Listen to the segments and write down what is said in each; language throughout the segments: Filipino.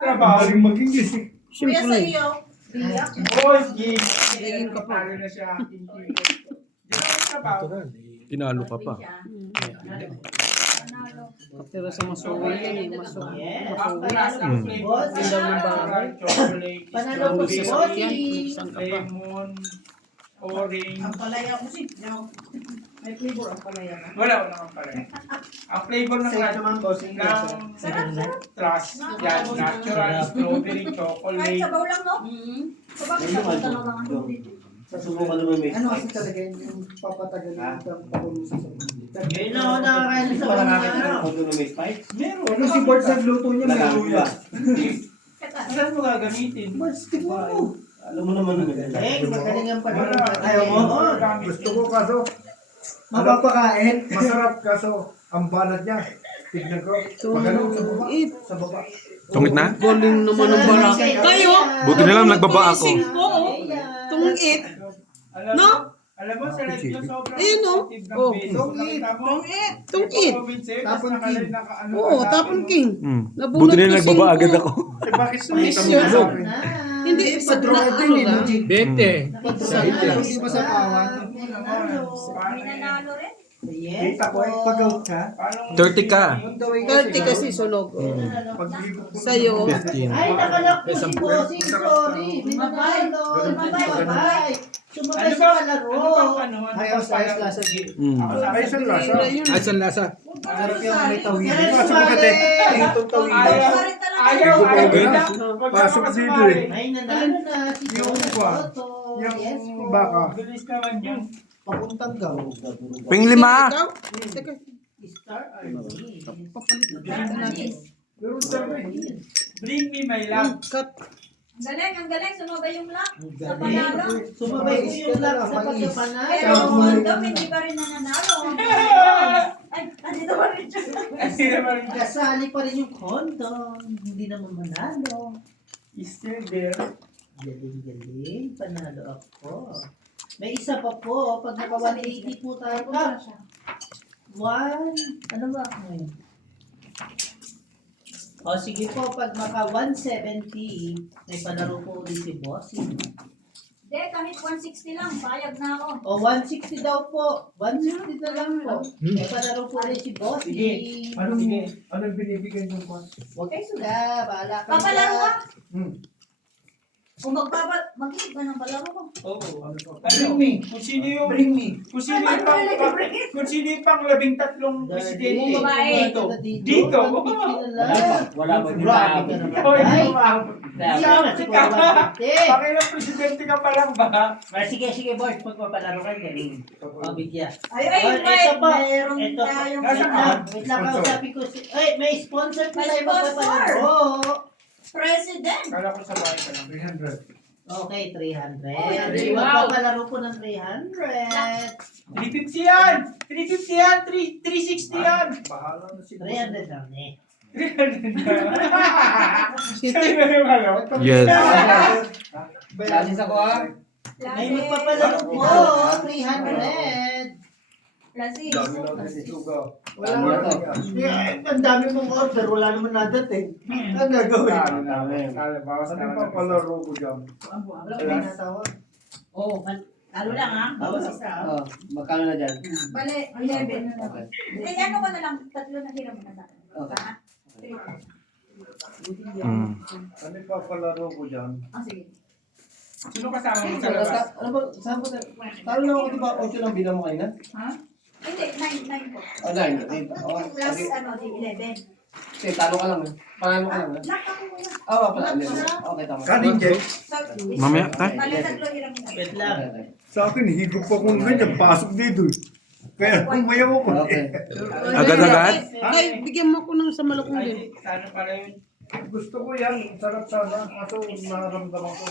Trabaho. Galing maging Kuya sa iyo. Boy, gig. Tingin ka pa. Talo na siya. Di ba yung trabaho? Tinalo ka pa. Pero sa masuwi yan eh. Masuwi. Ang talas ng flavor. Ang dami ba? Chocolate, Panalo ko si strawberry, Bossy. Saan ka pa? lemon, orange. Ang palaya mo si may flavor ang palaya na. Wala kang pala. Ang flavor ng trust, yan, natural, strawberry, Kahit chocolate. sabaw lang, no? So bakit sabaw tanong lang ang dito? Susubukan naman may Ano kasi talaga yung papatagal ng pakulo sa Ngayon na ako nakakain sa mga ano. may spice? Meron. Ano si Bart sa luto niya may luya? Saan mo gagamitin? Bart, tignan mo. Alam mo naman naman. Magaling ang pagkakas. Wala. Ayaw mo? Gusto ko kaso, Mapapakain. masarap kaso, ang banat niya. Tignan ko, magano sa baba. Sa baba. Tungit na? Galing naman ang bara. Kayo? Buti na lang nagbaba ako. Gising ko, oh. Tungit. Alam No? mo, alam mo, sa red yung sobrang Ayun, no? effective ng Oh. base. Tungit. Nakita mo? Tungit. Tapon king. Oo, tapon king. Nabunot Buti na lang ko nagbaba singko. agad ako. Eh bakit Sumisyon. Hindi, sa Padroga din eh. no? Bete. Hindi ba sa pawan? May nanalo rin. Yes. Kita ko, pag-out ka, 30 ka. 30 kasi sunog. Oh. pag-ibig ko. Sa'yo. 15. Ay, nakalak ko si Bossy. Sorry. Minanalo. Sumabay. Sumabay sa palaro. Ayos, ayos lasa. Ay, saan lasa? Ay, saan lasa? Sarap yung may tawid. Pasok ka din. Itong tawid. Ayaw. Pa rin talaga. Ayaw. Pasok dito eh. Ay, nanalo na si Yung Bossy ba? Soto. Yung Yes po. baka. Bilis naman yun. Papuntang gaw. Ping 5. Ikaw? Teka. Star RD. Papalitan natin. Pero sabi, Bring me my love. Cut. Ang galing. Sumabay yung lock. Sa panalo. Sumabay ko yung lang sa pagkapanalo. Pero Dom, hindi pa rin nananalo. Ay, nandito pa rin siya. Kasi naman, Kasali pa rin yung kondo. Hindi naman manalo. is still there. Galing. Panalo ako. May isa pa po. Pag naka 180 po tayo. Ano ba ako ngayon? O sige po, pag maka 170, may palaro po ulit si Bossy. Hindi, kahit 160 lang. Payag na ako. O 160 daw po. 160 na lang po. May palaro po ulit si Bossy. Sige. anong binibigyan yung kwan? Huwag kayo sula. Bahala ka. Papalaro ka? Hmm. Kung mag-iib ka ng palaro ko. Oo. Bring me. Kung sino yung, Bring me. kung sino yung kung sino yung pang 13 presidente Babae. dito. Dito. Wala ba Grabe ka naman. Hoy, Ay, Sabi ka. Pakilang presidente ka pa lang ba? Sige, boys. Pag mapalaro kayo, galing. O, bigyan. Ay, Oh, wait. ito po. Mayroon Ito po. tayong Nasa Wait lang, kausapin ko si... Ay, may sponsor po May tayo sponsor. magpapalaro. president. Kala ko sa bahay ka lang. 300. Okay, 300. Oh, Wow. Magpapalaro po ng 300. 350 yan! 350 yan! 360 yan! Bahala na si 300 lang eh. 300 Sito. na yung ano? Yes. Bayasin sa ko ha. May magpapalaro po. 300. Lasing. Dami lang kasi suga. Wala mo. Ang dami mong order, wala naman nadating. Ang gagawin? Bawas Ano pa palaro ko dyan? Wala ko natawa. Oo. Lalo lang ha. Bawas isa. Magkano na dyan? Bale, 11 na lang. Eh, ano ka na lang? Tatlo na hira mo na sa akin. Okay. Ha? Ano pa palaro ko dyan? Sige. Sino kasama mo sa labas? Ano ba, saan ko na? Talo na ako, di ba? 8 lang bilang mo kayo na? Ha? Hindi, 9 po. Oh, 9. Plus, di 11. Okay, talo ka lang. Panalo ka lang. Lock ako muna. Pala. Okay, tama. Kanin, Jay. Mamaya, tay. Bale, tatlo hira mo na. Wait lang. Sa akin, higop pa kung ganyan, pasok dito eh. Kaya umayaw ko. Okay. Agad-agad? Ay, bigyan mo ko ng sa malakong din. Ay, sana pala yun. Gusto ko yan, sarap sana. Kaso nararamdaman ko.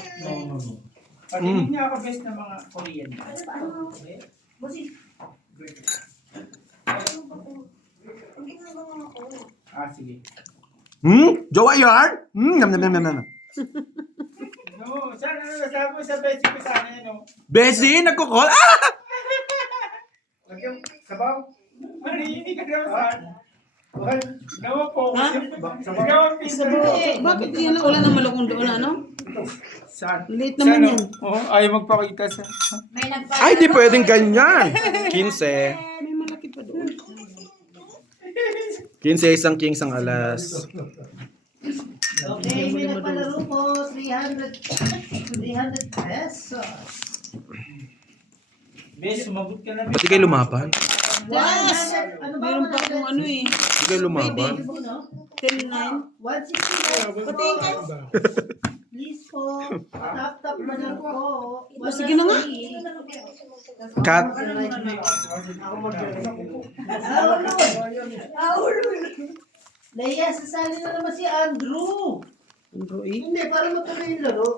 Patingin niya ako best ng mga Korean. Ano? Busi. Ang ginagawa ako. Sige. Jowa yarn? Nam nam nam nam nam. No, sana nasabi mo sa best ko sana yun, no? Bessie, nagko-call. Ah! Lagyan, sabaw. Marinig ka daw sa... Nawa po. Ha? Nawa pizza. Bakit yan? Wala nang malakong doon, ano? Saan? Liit naman yan. Oo, ayaw magpakita sa... May nagpalaro. Ay, di pwedeng ganyan. 15. May malaki pa doon. 15 isang king isang alas. Okay, may nagpalaro po. 300 pesos. Bes, sumagot ka na. Pati kayo lumaban. Yes! Ano ba? Meron pa akong ano eh. Pati kayo lumaban. 10-9. 169 po. Patingin ka. Please po. Tap na lang po. Sige na nga. Cut. Ako mag-ano ko. Leia, sasali na naman si Andrew. Android. Hindi, para matuloy yung laro.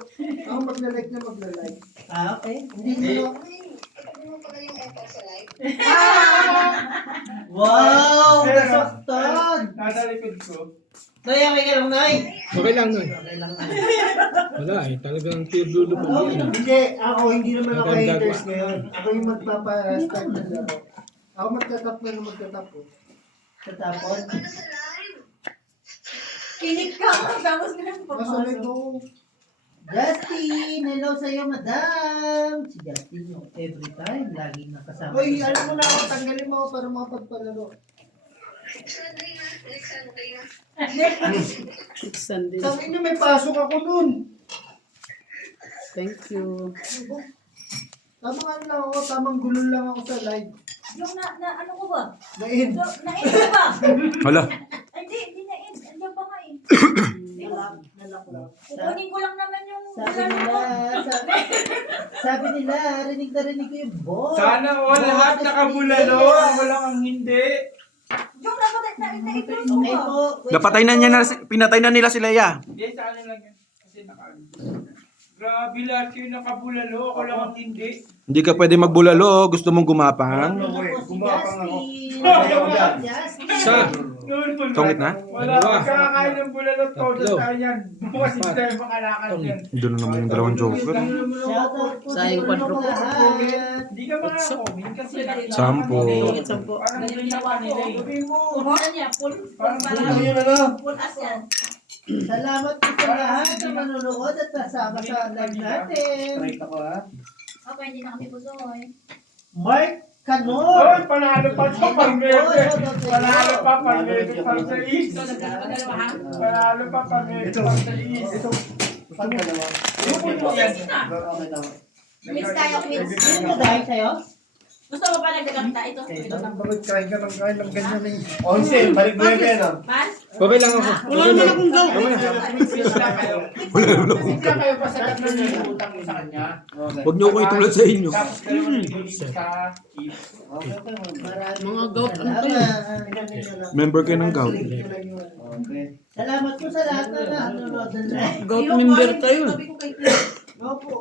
Ako magla-like na magla-like. Okay. Hindi mo. Wow! Nasaktan! Nasa likod ko. Leia, may kalong nay. Okay lang nun. Wala eh, talagang tiyudulo pa yan. Hindi, ako hindi naman ako haters ngayon. Ako yung magpapa-start ng laro. Ako magtatap na ng magtatap ko. Tatapon. Kinig ka. Tapos na yung Masanay papasok. ko. Justin! Hello sa'yo, madam! Si Justin, no, every time, laging nakasama. Uy, alam mo na ako, tanggalin mo ako para makapagpalaro. Next Sunday. Sabi niyo may pasok ako nun. Thank you. Tamang ano lang ako, tamang gulol lang ako sa live. Yung ano ko ba? Na-in. So, na-end ko ba? Hala. Ay, hindi na-end. Andiyan pa nga eh. Kukunin ko lang naman yung Sabi bulalo nila, ko. sabi nila, rinig na rinig ko yung boss. Sana all lahat nakabulalo. Ako lang ang hindi. Yung dapat na-i-close ko Okay ba? po. wait Napatay na po. niya na, pinatay na nila si Leia. Hindi, sa ano lang yan. Kasi grabe lahat kayo nakabulalo. Ako lang ang hindi. Hindi ka pwede magbulalo, oh. Gusto mong gumapang. Ano po si Gumapang ako. Justin? Ayaw dyan. Justin. Sa? Tungit na? Wala. Dalawa. Magkakain ng bulalo. Todo Tatlo. tayo yan. Bukas hindi tayo makalakad yan. Doon na naman yung dalawang joker. Shoutout po sa Sayang inyo quadruple. lahat. Hindi ka makakomin kasi Sampo. Bakit 10? parang hindi na kanila eh. Sabihin mo. Full niya. Full Ayun na lang. full as yan. Salamat po sa lahat na manonood at kasama sa live natin. Ako ha. Okay, hindi na kami busoy. Mark Canor. Oy, panalo pa ito pag meron. Panalo pa pag meron pa sa is. Panalo pa pag meron pa sa is. Saan ka naman? Yung po yan. Okay lang. Mix tayo, mix. Sino ba dahil sa'yo? Gusto mo pa nagdagamta? Ito. Bakit kain ka ng ganyan eh? Onse, balik mo yan yan. Mas? Okay lang ako. Wala naman akong gout. Sila kayo. Sila kayo pa sa tatlo na yung utang mo sa kanya. Huwag niyo akong itulad sa inyo. Tapos kayo nag-release sa chips. Okay, okay. Maraming Mga gout, ano kayo? salamat. Member kayo ng gout. Okay. Salamat po sa lahat na nanonood ng live. Gout member tayo. Opo.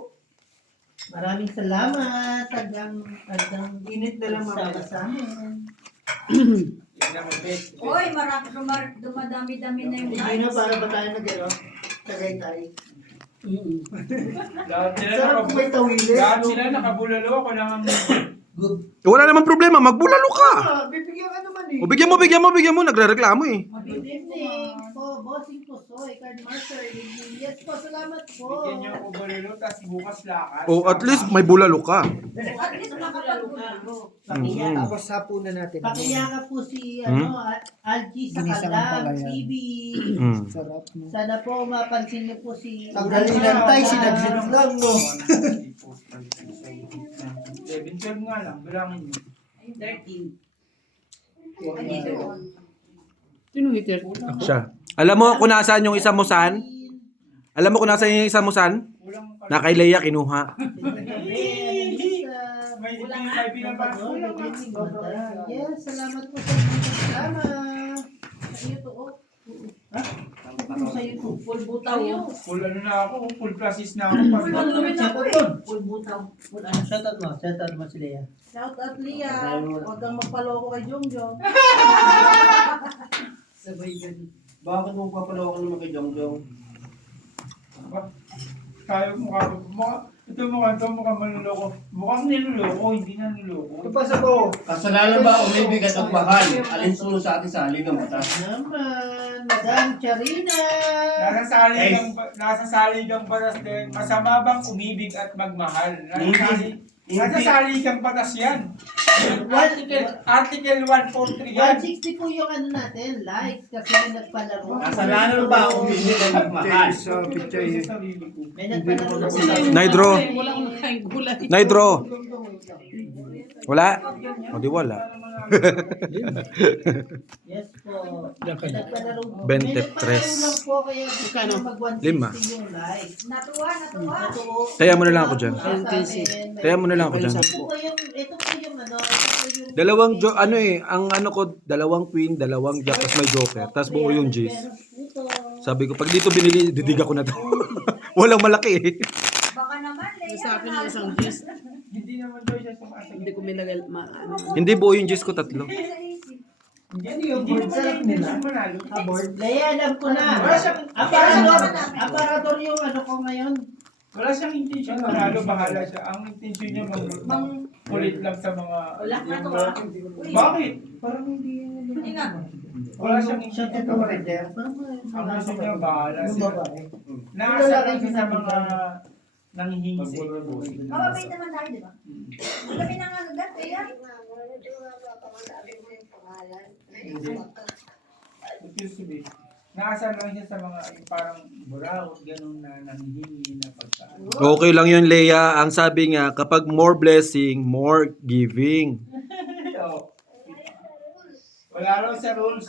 Maraming salamat. Hanggang init na lang sama sa amin. Uy, dumadami-dami na yung Hindi na para ba tayo nag-ano? Tagay-tay. Lahat sila Sarap kung may tawilis. lahat sila nakabulalo. Ako lang ang Wala namang problema, magbulalo ka. Bibigyan ka naman eh. O bigyan mo, nagre-reklamo eh. Good evening po, Bossing Pusoy, Card Master. Yes po, salamat po. bigyan niyo ako bulalo. Tapos bukas lakad. O at least may bulalo ka. At least nakapag-bulalo. Mhm. Tapos hapunan natin. Pakiyaka po si Hmm? Algie sa Ginisang Kalam palaya. TV. Mm. Sarap mo. Sana po mapansin niyo po si Tanggalin ng tay, sinaglit lang no. 7-12 nga lang. Bilangin niyo. 13. Sino hitter? Siya. Alam mo kung nasaan yung isang musan? Alam mo kung nasaan yung isang musan? Kulang pa. Na kay Leia kinuha. May pinapasok. Kulang pa. Yes, salamat po sa mga kasama. Sa iyo to, oh. Ha? Ano sa iyo to? Full butaw yun. Full ano na ako. Full classes na ako. Full butaw. Full ano? Shoutout mo si Lea. Shout out, Lia. Huwag kang magpaloko kay Jongjong. Bakit mo papalawa ka naman kay Jongjong? Tayo ito mukhang manluloko. Mukhang niluloko, hindi na niloko. Ipasa ko. Kasalanan ba umibig at magmahal? Alin sulo sa atin sa haligang mata? Naman, Madam Charina. Nasa saligang batas din. Masama bang umibig at magmahal? Nasa saligang batas yan. Article 143 yan. 160 po yung ano natin, likes, kasi may nagpalaro. Kasalanan ba umibig at magmahal? Sa picture May nagpalaro na Naidro. Wala akong nakain gulay. Naidro. Wala? O di wala. Yes po. May nagpalaro. 23. May nagpalaro lang po, kaya gusto Magkano? mag 160 Lima. yung likes. Natuwa. Natuo. Kaya mo na lang ako dyan. Kaya mo na lang ako dyan. Ito po yung ano, ito po yung... Dalawang ano eh, ang ano ko, dalawang queen, dalawang jack, tapos may joker, tapos buo yung G's. Sabi ko, pag dito binili, didig ako na to. Walang malaki eh. Baka naman, Leia. Sa akin yung isang G's. Hindi naman daw siya sumasag. Hindi ko minalal ano. Hindi buo yung G's ko, tatlo. Hindi naman sarap hindi nila. naman manalo. Aboard. Leia, alam ko na. Wala siyang Aparador yung ano ko ngayon. Wala siyang intention manalo, bahala siya. Ang intention niya kulit lang sa mga... Wala na to, ah. Bakit? Parang hindi Hindi nga. Wala siyang Siya intention. totoo rin there. Ang gusto niya bahala Yung siya. babae. Nakasa lang siya sa mga nanghihingi sa iyo. Mababait naman tayo, di ba? Ang gabi ng ano dati, Leia. Nakasa lang siya sa mga parang burawot, ganun na nanghihingi na pagkaan. Okay lang yun, Leia. Ang sabi nga, kapag more blessing, more giving. Oo. Wala raw sa rules.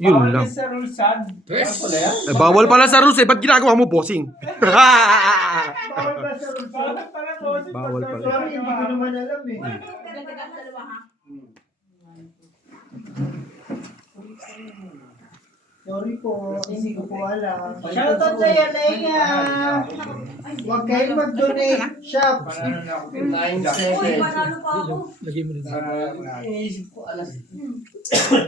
Yun Bawal lang. yan sa rules, son. Eh, bawal pala sa rules eh. Ba't ginagawa mo, bossing? Bawal ba sa rules? Bawal pala bossing. Bawal pala. Sorry, hindi ko naman alam eh. Dalawa, ha? Sorry po, hindi ko po alam. Shoutout sa'yo, Leia. Huwag kayong mag-donate. Shop. Panalo na ako. 9 Uy, seconds. panalo pa ako. Iisip ko, alas.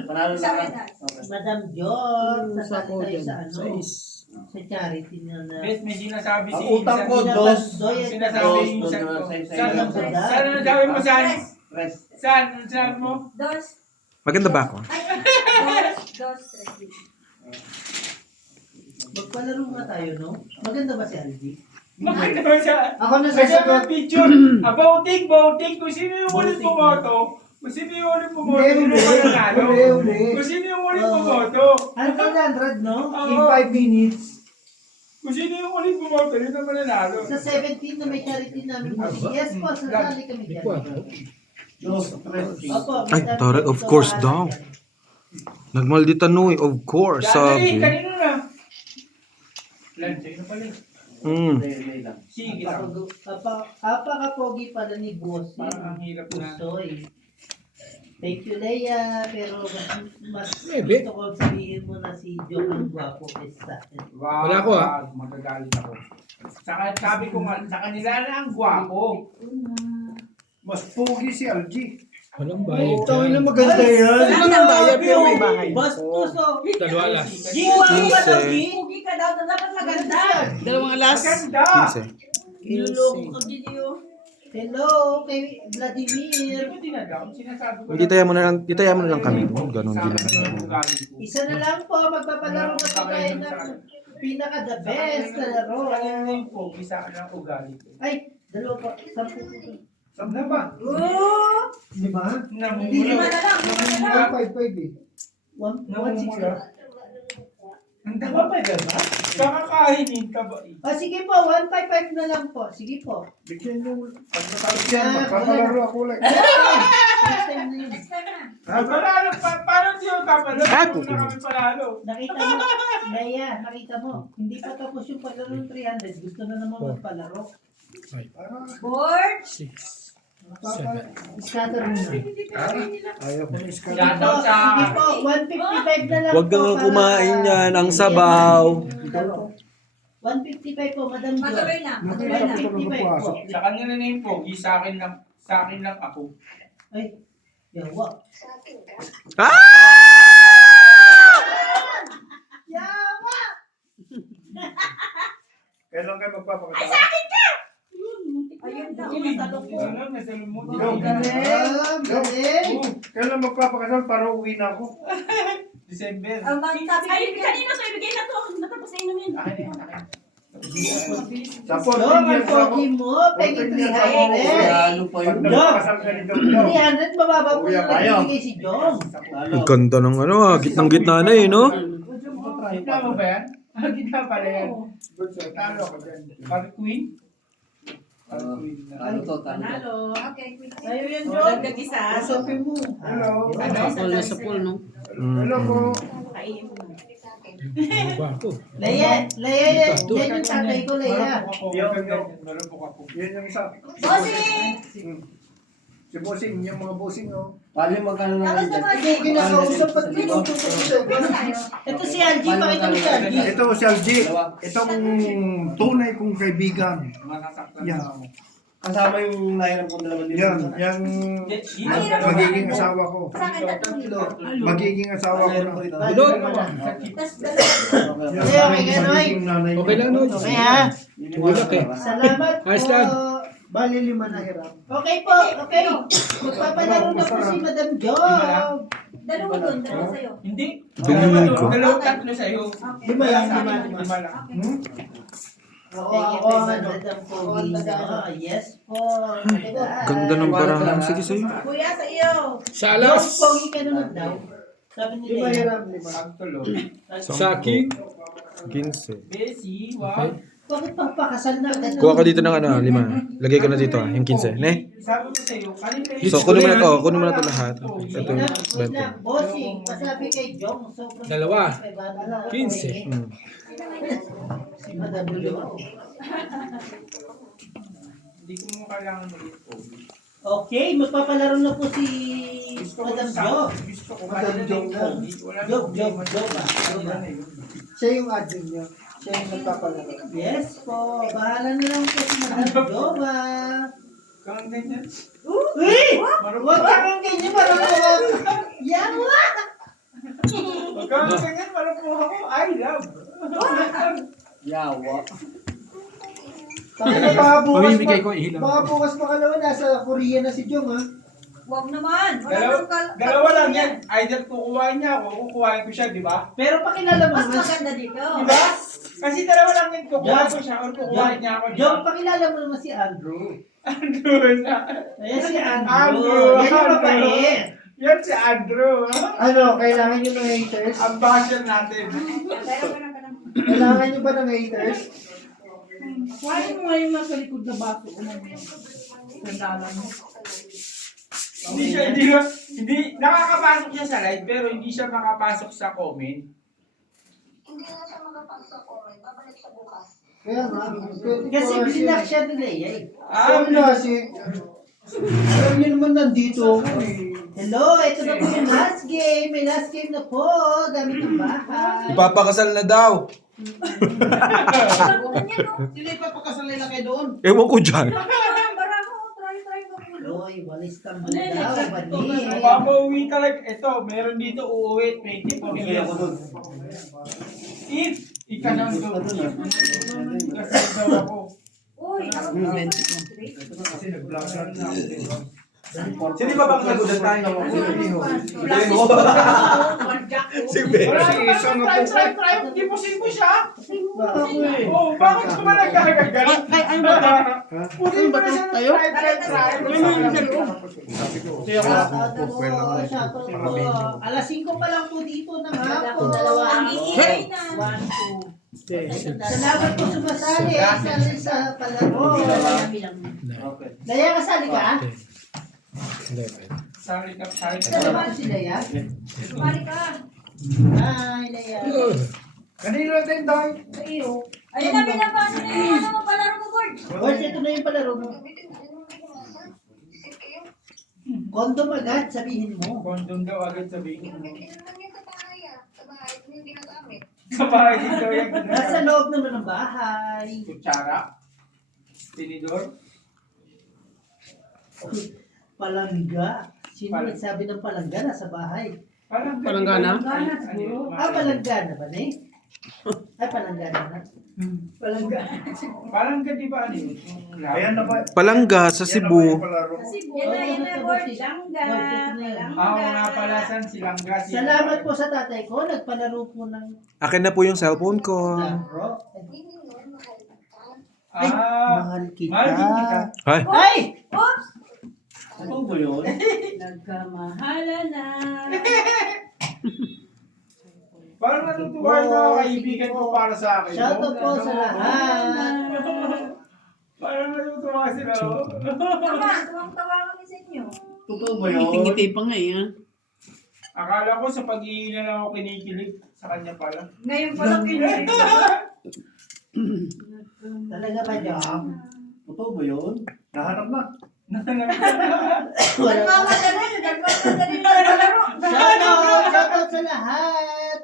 Panalo na Sabi ka. na. Okay. Madam John, Sa sasali ko tayo dyan. sa ano? Sa is. Sa charity na na. Bes, may sinasabi si Ang utang ko, Isa. dos. Sinasabi yung Dos, isa ko. dos, Saan dos, dos. ano sabi mo, San? Press. San? Ano sabi mo? Dos. Maganda ba ako? Dos, tres. Magpalaro nga tayo, no? Maganda ba si Aldi? Makita ba siya? Ako na Kasi sasagot. may picture. Voting. Kung sino yung ulit pumoto. Kung sino yung ulit pumoto. Sino Uli, yung panalo. uli. Kung sino yung ulit Oo. pumoto. 100, no? In 5 minutes. Kung sino yung ulit pumoto, yun ang mananalo. Sa 17 na may charity namin. Yes po, sasali kami dyan. Dos, press. Opo, Ay, Madam tara, John, of course ito, daw. Nagmaldita Noy, of course, sabi. Kanino na? Lan, sa'yo na pala. Delay lang. Sige lang. Apaka-pogi pala ni Boss. Parang ang hirap na. Pusoy. Thank you, Leia. Pero mas gusto ko sabihin mo na si Joe ang gwapo sa akin. Wow, Wala ko, magagalit ako. Saka sabi ko nga, sa kanila na ang gwapo. Mas pogi si Algie. Walang bayad Ito dyan. na maganda yan. Ano nang bayad pero may bahay? Bastos oh. Dalawa alas. Gwapo ka daw, Gi. Pugi ka daw, dapat maganda. Dalawang alas. Maganda! 15. Niloloko ka, Gideon. Hello, kay Vladimir. Hindi ko tinadam, sinasabi ko. Hindi tayo mo na lang kami. Ganon din. Isa na lang po, magpapalaro na po tayo ng pinaka-the best na laro. Ano yung pogi sa akin ang ugali ko? Ay, dalawa pa. 10 po. Sab na ba? Oo. Di ba? Hindi Namumula. na lang. Hindi na lang. 5 eh. 160. Ang dama ba ba? Kakakainin ka ba? Sige po, 155 na lang po. Sige po. Bigyan nyo. Pag natapos yan, magpapalaro ako ulit. Next time na yun. Next time na. Panalo, paano di yung kapalo? Ay, Kung na kami panalo. Nakita mo, Leia, nakita mo. Hindi pa tapos yung palaro ng 300. Gusto na naman magpalaro. Board. 6. Scatter mo na. Ayaw ko na iskala. Yan Sige daw po, sa... sige po, 155 na lang Huwag po. kang para- kumain yan, ang sabaw. 155 po, Madam Jo. Matuloy na. Matuloy Nakita na. ko na napasok. Sa kanya na yung pogi, sa akin lang ako. Ay, yawa. Ah! Yawa! Kailan kayo magpapakasal? Ayun daw. Galing! Kailan magpapakasal para uwi na ako? December. Ang sabi Ay, ko, kanina to, ibigay na to. Natapos na inumin. Sa So, 14 ang years ako. pogi mo, pegi 300. Lalo pa Pag yun. nagpapakasal ka ni Dong Dong. 300, mababa po Kuya, yung ayaw. nagbibigay si Jong. Lalo. Ang ganda ng ano gitnang gitna na eh, no? Gitna mo ba yan? Gitna pala yan. Talo ako dyan. Pag queen? Pag queen na. Talo to, talo to. Panalo. okay, quick. Sa'yo yan, John. Gag-isa. Usapin mo. Hello. Pool na sa pool, no? Hello po. Kainin mo. Leia, yan yung tatay ko, Leia. Marupok ako. Yan yung isa. Bossing! Si Bossing, yung mga Bossing, oh. Paano yung magkano na Tapos rin naman, Hindi, kinakausap at tinututok siya. tayo. Ito si Algie, pakita mo si Algie. Ito si Algie. Itong tunay kong kaibigan. Masasaktan Yan. na ako. Kasama yung nahiram ko 2,000. Yan, yung magiging asawa ko. Sa akin, 3,000. Magiging asawa ko Nahiram na. ko rito. Tapos, Okay, okay, Ganoy. Okay lang, no? Okay ha. Tulak eh. Salamat po. Bali 5 na hiram. Okay po, okay. Magpapalaro na po si Madam Jong. dalawa doon, dalawa sa'yo. Hindi. Binig ko. Dalawang tatlo sa'yo. Okay. Lima yan, Sa lima, akin, lima. lima lang. Hmm? Ako ang Madam Pogi mo. Yes po. Ganda ng barahan. Sige sa'yo. Kuya, sa iyo. Jong, Pogi ka naman daw. Sabi ni 5 Leia. hiram, 5. Ang tulo. Sa akin. 15. Besi, wow. Bakit papakasal na agad? Kuha ka dito ng ano, 5. Lagay ko na dito, yung 15. Ne? Sabi ko sa'yo, kanina So, kunin mo na to. Kunin mo na to lahat. Ito yung Wait lang, 20. bossing, pasabi kay Jong, sobrang... Dalawa. 15. Hmm. Si Madam Jong. Hindi ko mo kailangan ulit po. Okay, magpapalaro na po si Gusto ko Madam sa- Jong. Gusto ko Madam kanina Jong na lang. yung wala na Jong, problema. Jong, Jong ba? Wala na yun. Siya yung admin niya. Siya yung nagpapalaro. Yes po, bahala na lang po si Madam Jong. Kang ganyan. Uy! Huwag kang ganyan, parang mukhang... Yawa! Huwag kang ganyan, parang po ako. I love. Yawa. Tapos baka bukas Mamimigay ko pa, ihilang. baka bukas makalawa nasa Korea na si Jong ha. Huwag naman. Wala Dalawa, nang dalawa lang yan. Either kukuhain niya ako, kukuhain ko siya, di ba? Pero pakilala mo Mas naman. maganda dito. Di ba? Kasi dalawa lang yan, kukuhain ko siya or kukuhain niya ako. di ba? Jong, pakilala mo naman si Andrew. Andrew na. Ayan si Andrew. Andrew. Yan yung mabait. Yan si Andrew. Ano, kailangan nyo ng haters? Ang basher natin. Kailangan nyo ba ng haters? Kuhain mo ngayon nasa likod na bato. Sandalan mo. Hindi, nakakapasok siya sa live, pero hindi siya makapasok sa comment. Kaya nga. Kasi binak siya ni Leia eh. Sabi na kasi, alam niyo naman nandito ako eh. Hello, ito na po yung last game. May last game na po. Gamit ng bahay. Ipapakasal na daw. Sila ipapakasal nila kayo doon. Ewan ko dyan. Try mo. Loy, walis kang daw. Bani. Mapapauwi talaga. Ito, meron dito uuwi 24 Bigay years. ako dun. If, ika nang doon. Kasi daw ako. Uy, ako. Kasi nag-vlog na ako. Sino ba pakasal ko dyan tayo? Si Ben. Wala naman try. Hindi posible siya. Ako eh. Oh, bakit ko ba nagkakagalit? Ay, bata. Putin mo na siya ng Tayo? try. Sabi ko, Shoutout po. Alas 5 pa lang po dito ng hapon. Ang iingay na. 1, 2. Salamat po sumasali. Sali sa palaro. Okay. Leia, kasali ka? Sorry ka. Kasama si Leia? Sumali ka. Hi, Leia. kanino natin tayo? Sa iyo. Ayun na, pinapasok na yung ano mo, palaro mo, Gord. Boys, ito na yung palaro mo. Kondom agad, sabihin mo. Kondom daw agad sabihin mo. Sa bahay din daw yung Nasa loob naman ng bahay. kutsara. Tinidor. Palangga. Sino nagsabi ng palangga nasa bahay? Parang Palanggana? Palanggana siguro. Palanggana ba, ne? Ay, palanggana na. Parang ganti ba ano yun? Yung lab? Ayan na ba? Palangga sa Cebu. Palaro. Yan na, board. Langga. Ah, oo nga pala, San Silangga. Salamat po sa tatay ko. Nagpalaro po ng Akin na po yung cellphone ko. laro. Ah, Mahal kita. mahal din kita. Ay, Ay! Oops! Ano ba yun? Nagkamahala na. Parang natutuwa yung mga kaibigan ko para sa akin. Shout out po sa lahat. Parang natutuwa sila. Oh. Tuwang-tawa kami sa inyo. Totoo ba yun? Ngiti-ngiti pa nga eh, ha? Akala ko sa pag-iina lang ako kinikilig. Sa kanya pala. Ngayon pa lang kinilig. Talaga ba, Jom? Totoo ba yun? Nahanap na. Nagmamadali na naglaro. Shout out sa lahat.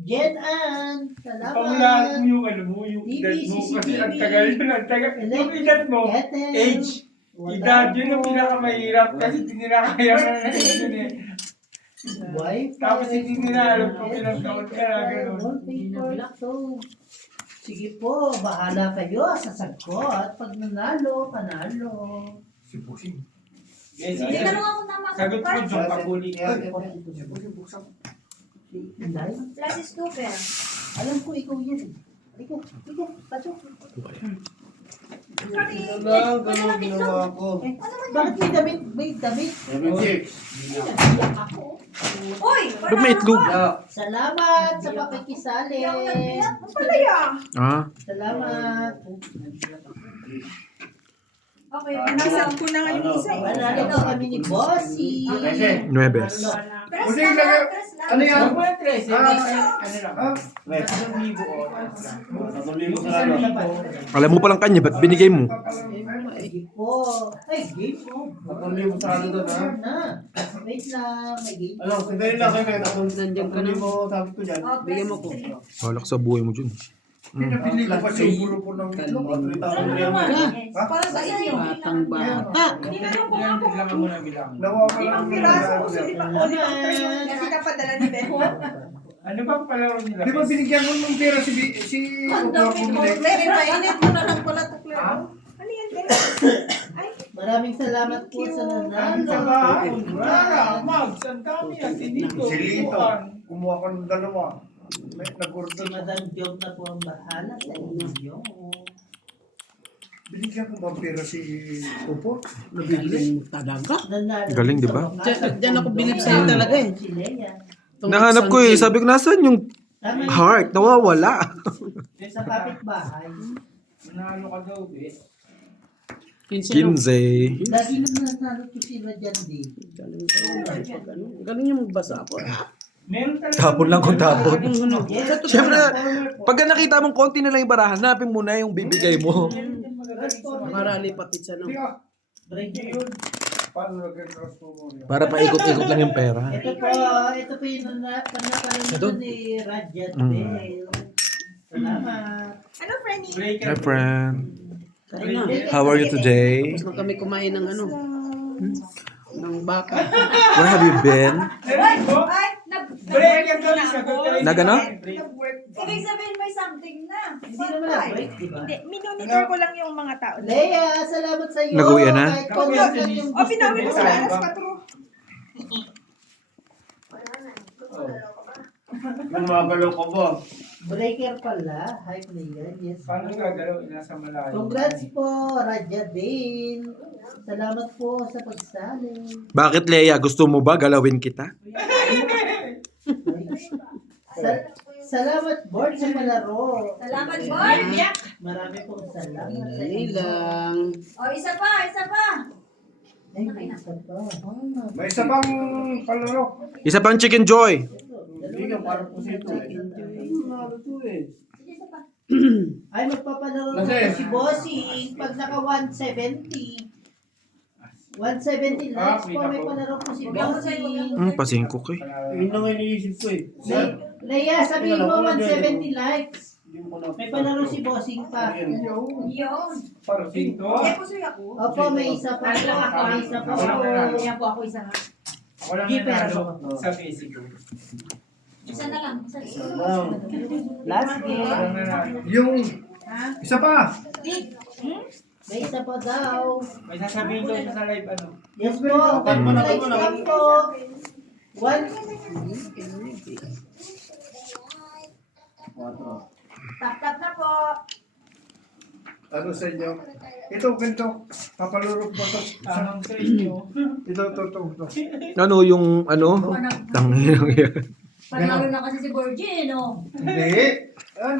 Jen Ann, Pamulaan salamat. mo yung ano mo, yung edad mo. Kasi ang tagal yun, ang tagal. Yung edad mo, Keten. age. Edad yun ang pinakamahirap kasi hindi nila kaya na yun eh. Wifi. Tapos hindi nila alam kung ilang taon ka na gano'n. Wallpaper to. Sige po, bahala kayo sa sagot. Pag nanalo, panalo. Si Busing. Eh, Hindi sige. ka naman ako tama sa Sagot mo, John, pabuli ka. Inday, Plus is super. alam ko ikaw yan. Ikaw, pasok. Sorry. Ano lang, ganun ginawa ko. Bakit may damit? May damit? 76. Uy! ba't may itlog? Salamat sa pakikisali. Hindi ako nagbiyak. Ang palaya. Ah, Salamat. Okay, nasaan ko na Ano? Panalo po kami ni Bossy. Kasi, 9. Press Busing, lang, press lang. ano yan? Huwag mo yung 13, Ah, ano lang. Ah, wait. 1,000 oras lang. 3,000 sa ano. Alam mo palang kanya, ba't binigay mo? Sige po. Ay, game po. 3,000 sa ano doon, ha? Na. Wait lang, may game. Ano, sandali lang kayo. Nandiyan ka na. 3,000 sabi ko dyan. Oh, Bigyan mo ko. Balak sa buhay mo dyan. pinabili ko pa yung grupo ng itlog. 3,000 Para sa inyo. Batang bata. Tinanong ko nga Bilang mo na bilang. Nawawala ng pinapadala ni Beho. Ano bang palaro nila? Di ba binigyan ko ng pera si Ang dami ko. May mainit mo na lang pala ito, Claire. Ano yan, Maraming salamat po sa Ang nanalo. tabaon, rara, mags, ang dami at hindi ko. Si Lito. Kumuha ko ng dalawa. May Si nagurto na. Madam Job na po ang bahala sa inyo. Binigyan ko ba pera si Pupo? Nabigyan mo talaga. Nanalo. Galing, di ba? Diyan ako bilib sa'yo talaga eh. Si Leia. Nahanap ko eh. Sabi ko, nasaan yung Tama yun. heart? Nawawala. Sa kapitbahay. Nanalo ka daw, eh. 15. Lagi nang nanalo ko sila dyan din. Galing yung magbasa ako. Meron talaga. Tapon lang kung tapon. Yes. Siyempre, pagka nakita mong konti na lang yung barahan, hanapin mo na yung bibigay mo. Marali pati sa no. Hindi ah. Break yun. Paano nag-cross mo mo? Para paikot-ikot lang yung pera. Ito po yung panapalimutan ni Rajat Bell. Salamat. Ano, Frenny? Breaker. Hi, friend. Kaya na. How are you today? Tapos na kami kumain ng ano. Ng baka. Where have you been? Ay, breaker ka rin sa Nagano? Ibig sabihin may something na. Hindi naman na-break, di ba? Hindi, minonitor ko lang yung mga tao. Leia, salamat sa iyo. Nag-uwi na? Kahit konti lang yung O, pinawi mo sila. Alas 4. Gumagalaw ka ba? breaker pala. Hi, player. Yes. Paano gagalaw? Nasa malayo. Congrats po, Rajat din. Salamat po sa pagsali. Bakit, Leia? Gusto mo ba galawin kita? Salamat, Board, sa malaro. Salamat, Board. Marami pong salamat sa Dali inyo. lang. O, isa pa, isa pa. Ay, may isa pa. May isa pang palaro. Isa pang Chicken Joy. Hindi ka, parang pusito eh. Ano to eh? Sige, isa pa. Ay, magpapalaro Kasi- na po si Bossing. Pag naka 170. 170 likes po, may palaro po si Bossing. Pasingko ko eh. Yun lang ang iniisip ko eh. Leia, sabihin mo 170 likes. Hindi mo na. May palaro si Bossing pa. Yun. Para pinto. Eh, pusoy ako. Opo, may isa pa. May isa pa. Ako lang nanalo. Yan po ako isa nga. Ako lang Di, pero- nanalo sa basic ko. Isa na lang. Isa Last game. Parang nanalo. Yung isa pa. May isa pa daw. May sasabihin daw siya sa live ano. Yes po. Like lang po. One. Tap na po. Ano sa inyo? Ito, ganito. Papalurog mo to. Anong sa inyo? Ito. Ano yung ano? Tangin yan. Panalo na kasi si Borgie, no? Hindi.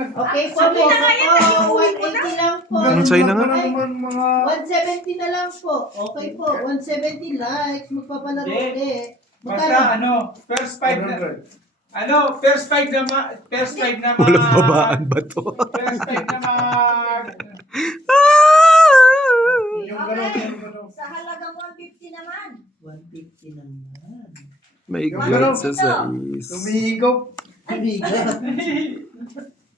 Okay po. Okay na nga yan. 180 lang po. Ang sa'yo na nga. Naman mga... 170 na lang po. Okay po. 170 likes. Magpapalaro Hindi. ulit. Basta Magkano? ano, first five na, 100. first five na Walang babaan ba to? first five na Yung gano'n. Sa halagang 150 naman. 150 naman. May God sa sais. Lumihigop. Bigat.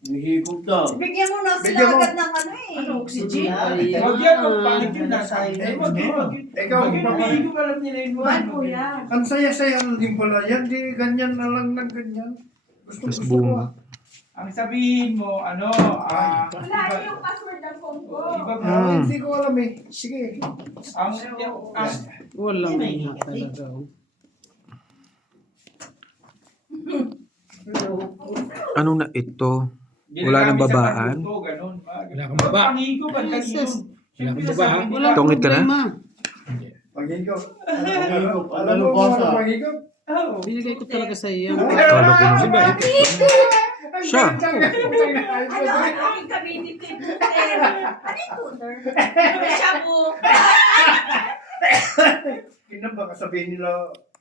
Hihigop daw. Bigyan mo na Bigyan sila mo. agad ng ano eh. Oxygen. Huwag yan, magpangit yun nasa akin. Huwag yun. Ikaw, Huwag yun, hindi ko alam nila yun. Ban po yan. ang saya-saya din pala yan. Di ganyan na lang ng ganyan. Tapos Gusto boom. ko. Ang sabihin mo, ano, Wala yung password ng phone ko. iba mo. Hindi ko alam eh. Sige. Ang Walang nga talaga. Ano na ito? Wala nang babaan? Wala kang baba. Pangigo, ba't kanino? Wala kang baba. Walang Tungit ka na? problema. Pag-higop. Pag-higop. Alam mo Boss, ano ah. pag-higop? Binigay ko talaga sa iyo. Akala ko na. Siya. Ano ang aking kabinit kay Tutor? Ano yung Tutor? Siya po. Kailan ba kasabihin nila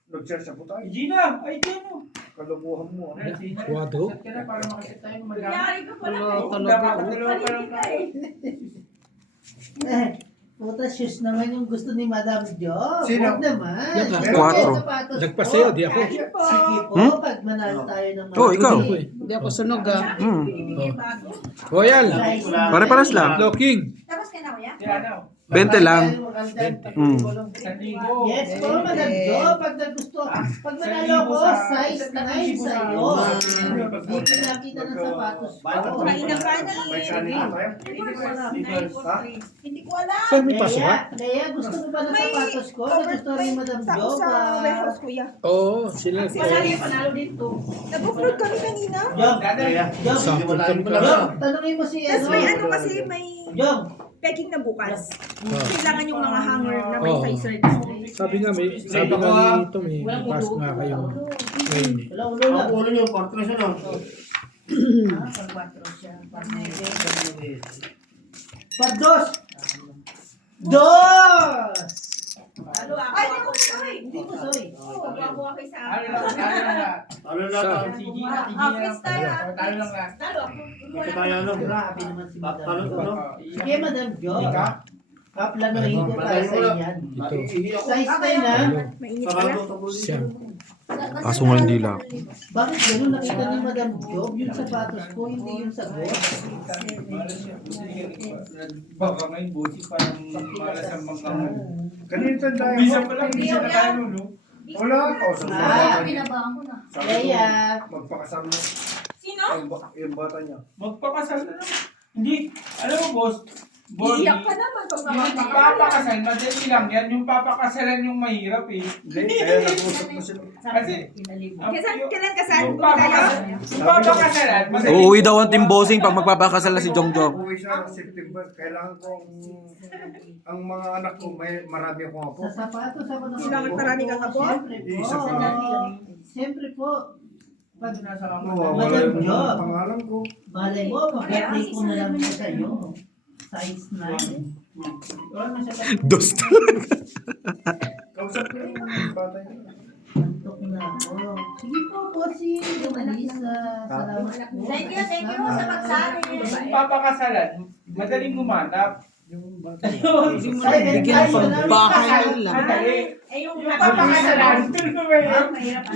nagsasapo tayo? Gina, ay Gino. Kalubuhan mo. Quadro? Para makasip tayo mag- Kunyari ko pala Wala kayo. talaga. Paligid ka eh. Puta, shoes naman yung gusto ni Madam Jo. Sino? Huwag naman. Yan ka. Quattro. Nagpasayo, di ako. Sige po, Hmm? pag manalo tayo ng Oh, ikaw. Hindi ako sunog ah. Hmm. Bibigay bago. Royal. Pare-paras lang. Looking. Tapos ka na, kuya? Kaya ano, 20 lang. Hmm. 1,000. Yes po, Madam Jo. Pag nagusto, pag manalo ko, size 9 sa'yo. Hindi ko nakita ng sapatos ko. Kainang ka na May sali na tayo? Hindi ko alam. 943. Hindi ko alam. Saan may pasok ha? Kaya gusto mo ba ng sapatos ko? Nagusto ni Madam Jo ba? Oo, sila. Panalo dito. Nag-upload kami kanina. Jom, Jom, Sample kami Jom, lang. tanongin mo si Tapos may ano ano. kasi, may Jom, peking na bukas. Oh. Kailangan yung mga hanger na may Oh. size display. Sabi nga ni ito may pass nga kayo. Ngayon eh. wala ulo lang. Ang ulo niyo, partner siya lang. Pados! Dos! Talo ako. Ay, hindi ko soy. Hindi mo soy. Ako kay sa Ano lang, ano lang. Ano lang. Si Gina, si Gina lang. Talo lang lang. Talo ako. Hindi tayo ano. Grabe naman si Madam Talo Jo. ko, no? Sige, Madam Jo. Ika? Kaplanuhin ko para sa inyan. Ito. Size 9 na. Mainit pala. Siya. Kaso nga hindi lang. Bakit gano'n nakita ni Madam Jo? Yung sapatos ko, hindi yung sagot. Baka ngayon, buti parang malas ang mga... Kanina tayo. Bisa pa lang, bisa na tayo, no? Wala ako. Sa Ah, Pinabahan ko na. Leia. Magpakasama na. Sino? Yung bata niya. Magpakasal na naman. Hindi, alam mo, boss, Bonnie, Iiyak ka naman pag yung papakasal, madali lang yan. Yung papakasalan yung mahirap eh. Hindi, kaya nag-usap na sila. Kasi, Kailan kasal? yung Bumi tayo? papakasalan, madali. Uuwi daw ang timbosing pag magpapakasal na si Jongjong. Uwi siya ng September. Kailangan ko ang mga anak ko, may marami akong apo. Sa sapatos ako na Kailangan marami kang apo? Isa pa lang. Siyempre po. Pag Wala Madam yung Jo, pangalan ko. malay mo, pag-play ko na lang siya sa'yo. Size 9. Dos. Kausap ko yung bata niya. Antok na ako. Sige po, bossing. Lumalisa. Salamat po. Thank you sa pagsali. Yung papakasalan, madaling gumanap. Bigyan ng pambahay lang. Madali. Eh, yung Yung papakasalan. mahirap.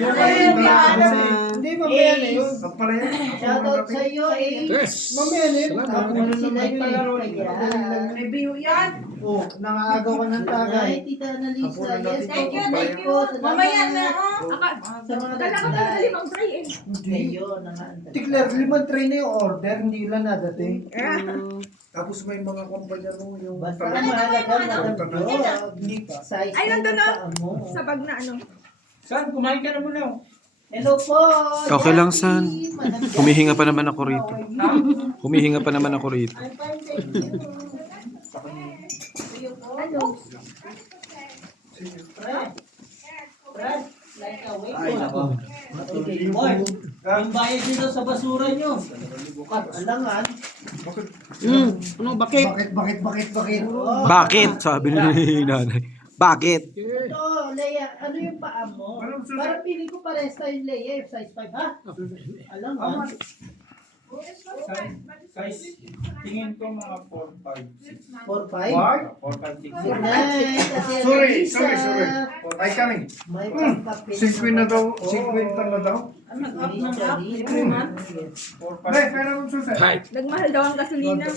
Hindi, mamaya na yun. Ang pala yan. Shoutout sa iyo, eh. Yes. Mamaya na yun. Salamat. Tapos sila yung kaya. Review yan. Oh, nangaagaw ka ng tagay. Ay, Tita Annalisa, yes. Thank you, po. thank you. Salamat. Mamaya na, Sa mga Kala ko talaga limang tray eh. Kayo, nangaantay. Tikler, 5 tray na yung order, hindi lang nadating. Tapos may mga kumpanya mo yung Basta mahalaga na Hindi pa. size Ay, ng nandun na. paa mo. Sa bag na ano. Saan? Kumain ka na muna. Hello po. Okay lang, San. Madam Jackie. Humihinga pa naman ako rito. Ha? Humihinga pa naman ako rito. I'm fine, thank you. Ano? Brad, like a wait. Ay, nako. Okay, Lord. Yung bayad dito sa basura nyo. Bukat, alangan. Ano, bakit? Bakit? Bakit? Sabi ni nanay. Bakit? Ito, Leia, ano yung paa mo? Parang piling ko pares tayong Leia, size 5, ha? Alangan. Size, tingin ko mga 4, 5, 6. 4, 5? Why? 4, 5, 6. Good night. Ate Sorry. Annalisa. Ay kami. May pagkape. 50 na daw. 50 na daw. Nag-up ng up every month. 4, 5, Ay, kaya naman susunod. Nagmahal daw ang gasolina.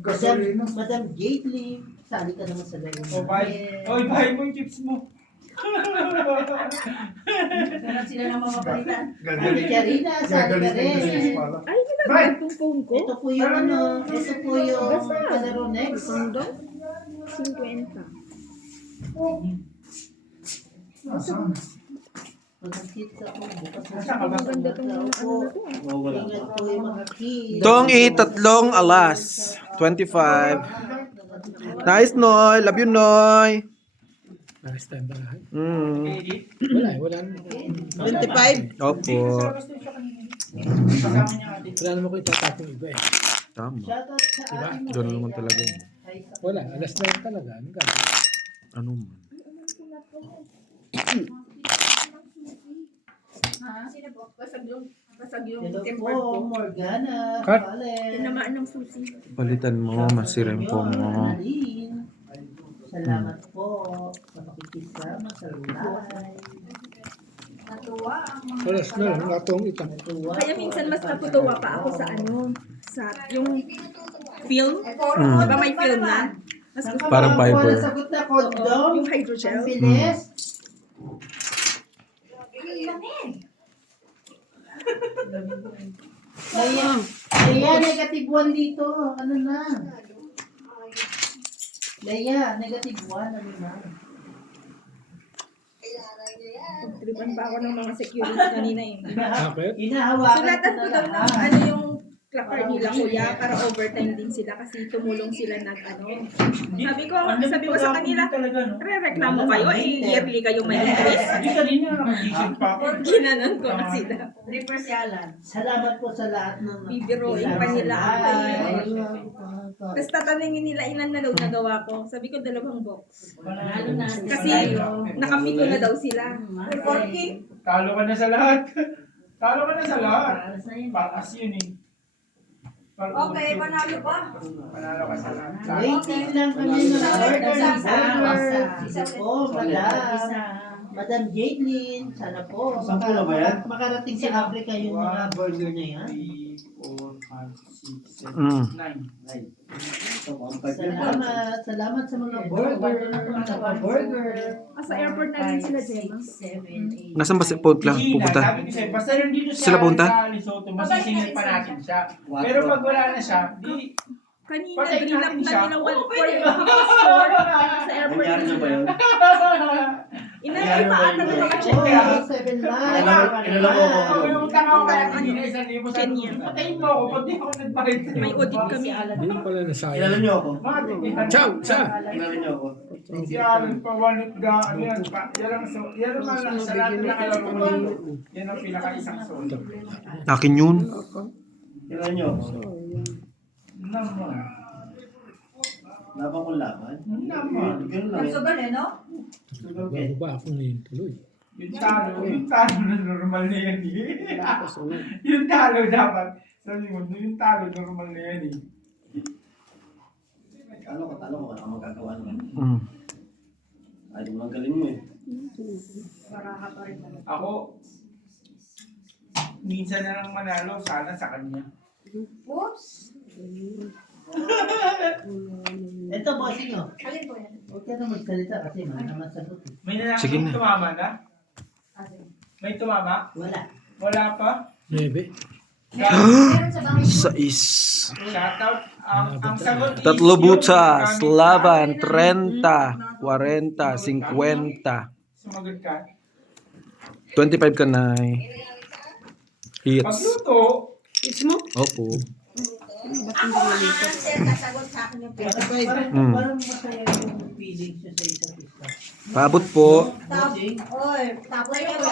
Gasolina. Madam Gately, sali ka naman sa Leia. O, oy, buy mo yung chips mo. Meron sila ng mamapalitan. Ate Karina, sali ka rin. Ay, ginagawa itong phone ko. Ito po yung ano, ito po yung kalaro next. Sundo? 50. Pag-kids ako, bukas na Saan ka ba? Ang ganda tong ano na to. Oh, wala. Ingat po yung mga kids. Tong tatlong alas. 25. Nice, Noy. Love you, Noy. Last time ba? Edit. Wala. 25? Opo. Kasama niya ate. Wala naman ko itatapong iba eh. Tama. Shoutout sa Diba? ating mga Ganun naman talaga yun. Wala, alas na yun talaga. Ano gagawin? Ano man. Basag yung Hello temper ko. po, Morgana, Cut. Valen. Tinamaan ng susi. Palitan mo, masirempo mo. Annalyn. Salamat po sa pakikisama sa live. Natuwa ang mga Alas na lang, natong itang. Natuwa Kaya po minsan at mas natutuwa pa ako sa ano, sa yung film. Mm. Diba may film na? Mas gusto Parang Ang mga fiber. nasagot na condom. yung hydrogel. Ang bilis. Leia, negative 1 dito. Ano na? Leia, negative 1. Ano na? Pagtripan pa ako ng mga security kanina eh. Bakit? Hinahawakan Sulatan ko na daw ng lahat. ano yung clapper nila kuya para overtime din sila kasi tumulong sila nag ano. Sabi ko sa kanila, Talaga, no? rereklamo kayo eh, yearly kayong may increase. Hindi kanina nakag-isip pa ako. Ginanon ko na sila. Represyalan. Salamat po sa lahat ng Bibiroin pa nila ako eh. Ay, Tapos tatanungin nila ilan na daw nagawa ko. Sabi ko 2 box. Panalo na. Kasi nakampi ko na daw sila. 14. Talo ka na sa lahat. Talo ka na sa lahat. Patas yun eh. Okay, panalo pa. Panalo ka sa lahat. waiting lang kami ng order ng burger. Isa po, Madam Jadlyn, sana po. Sampu na ba yan? Makarating sa Africa yung mga burger na yan. 3, 4, 5, 6, 7, Mm. 9. Salamat sa mga burger, mga burger. Sa airport na rin sila, Gemma. Nasaan ba si Paul lang pupunta? Sabi ko sa'yo, basta nandito siya Sila punta? sa Lesotho, masisingil pa natin siya. Pero pag wala na siya, di... Kanina, Patayin drinap natin na siya. nila 1 sa airport. Nangyari na ba yun? Inay pa ata na mga check. Oh, 7 Kilala mo ako. Ako yung utang ako kaya kanina 1,000 sa Kenya. patayin mo ako, pag di ako nagbayad sa'yo. May audit kami. Hindi pala nasayang. Kilala niyo ako? Ciao! Kilala niyo ako? Si Alan pa wanit ga, ano yan, yan ang sa lahat na nakalaro mo dito. Yan ang pinaka-isang solo. Akin yun. Kilala niyo ako? Naman. Laban kong laban? Naman. Ganun lang yun. Nagsugal eh, no? Bago ba ako ngayon tuloy? Yung talo na normal na yan eh. Yung talo dapat, sabi mo, yung talo normal na yan eh. Talo ko, wala kang magagawa naman. Mm. Ayaw mo lang galing mo eh. Ako, minsan na lang manalo, sana sa kanya. Oops. Ito, bossing nyo. Alin po yan? Huwag ka na magsalita kasi naman sagot. May Sige na. tumama na? May tumama? Wala. Wala pa? Maybe. Meron sa bahay. Sais. Shoutout. Ang sagot is Tatlo yung butas, gamit laban, ka. 30, 40, 50. Sumagot ka. 25 ka na. Hits. Pagluto, Mismo? Opo. Ako ang answer, nasagot sa akin yung pera. Parang masaya yung feelings nyo sa isa't isa. Paabot po. Bossing, Tapos,